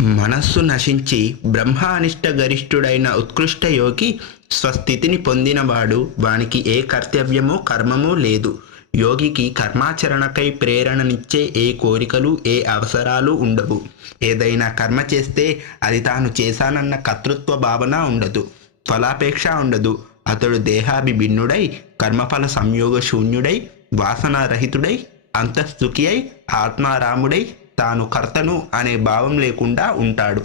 మనస్సు నశించి బ్రహ్మానిష్ట గరిష్ఠుడైన ఉత్కృష్ట యోగి స్వస్థితిని పొందినవాడు. వానికి ఏ కర్తవ్యమో కర్మమో లేదు. యోగికి కర్మాచరణకై ప్రేరణనిచ్చే ఏ కోరికలు, ఏ అవసరాలు ఉండవు. ఏదైనా కర్మ చేస్తే అది తాను చేశానన్న కర్తృత్వ భావన ఉండదు. ఫలాపేక్ష ఉండదు. అతడు దేహాభిభిన్నుడై, కర్మఫల సంయోగ శూన్యుడై, వాసనారహితుడై, అంతఃస్థుఖి అయి, ఆత్మారాముడై, తాను కర్తను అనే భావం లేకుండా ఉంటాడు.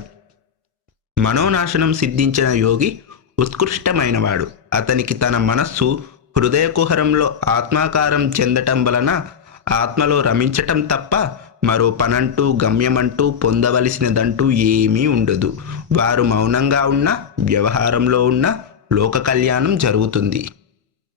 మనోనాశనం సిద్ధించిన యోగి ఉత్కృష్టమైనవాడు. అతనికి తన మనస్సు హృదయ కుహరంలో ఆత్మాకారం చెందటం వలన ఆత్మలో రమించటం తప్ప మరో పనంటూ, గమ్యమంటూ, పొందవలసినదంటూ ఏమీ ఉండదు. వారు మౌనంగా ఉన్న, వ్యవహారంలో ఉన్న లోక కళ్యాణం జరుగుతుంది.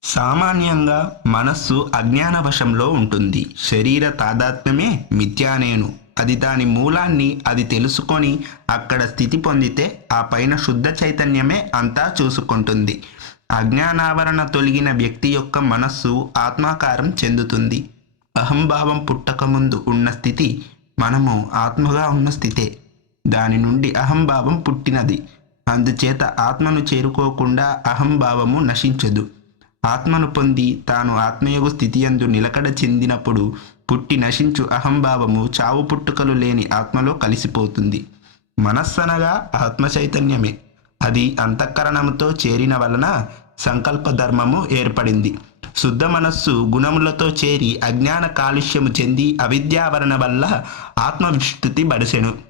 సామాన్యంగా మనస్సు అజ్ఞాన వశంలో ఉంటుంది. శరీర తాదాత్మ్యమే మిథ్యానేను. అది దాని మూలాన్ని అది తెలుసుకొని అక్కడ స్థితి పొందితే ఆ పైన శుద్ధ చైతన్యమే అంతా చూసుకుంటుంది. అజ్ఞానావరణ తొలగిన వ్యక్తి యొక్క మనస్సు ఆత్మాకారం చెందుతుంది. అహంభావం పుట్టకముందు ఉన్న స్థితి మనము ఆత్మగా ఉన్న స్థితే. దాని నుండి అహంభావం పుట్టినది. అందుచేత ఆత్మను చేరుకోకుండా అహంభావము నశించదు. ఆత్మను పొంది తాను ఆత్మయోగ స్థితియందు నిలకడ చెందినప్పుడు పుట్టి నశించు అహంభావము చావు పుట్టుకలు లేని ఆత్మలో కలిసిపోతుంది. మనస్సనగా ఆత్మ చైతన్యమే. అది అంతఃకరణముతో చేరిన వలన సంకల్ప ధర్మము ఏర్పడింది. శుద్ధ మనస్సు గుణములతో చేరి అజ్ఞాన కాలుష్యము చెంది అవిద్యావరణ వల్ల ఆత్మ విస్తృతి బడిసెను.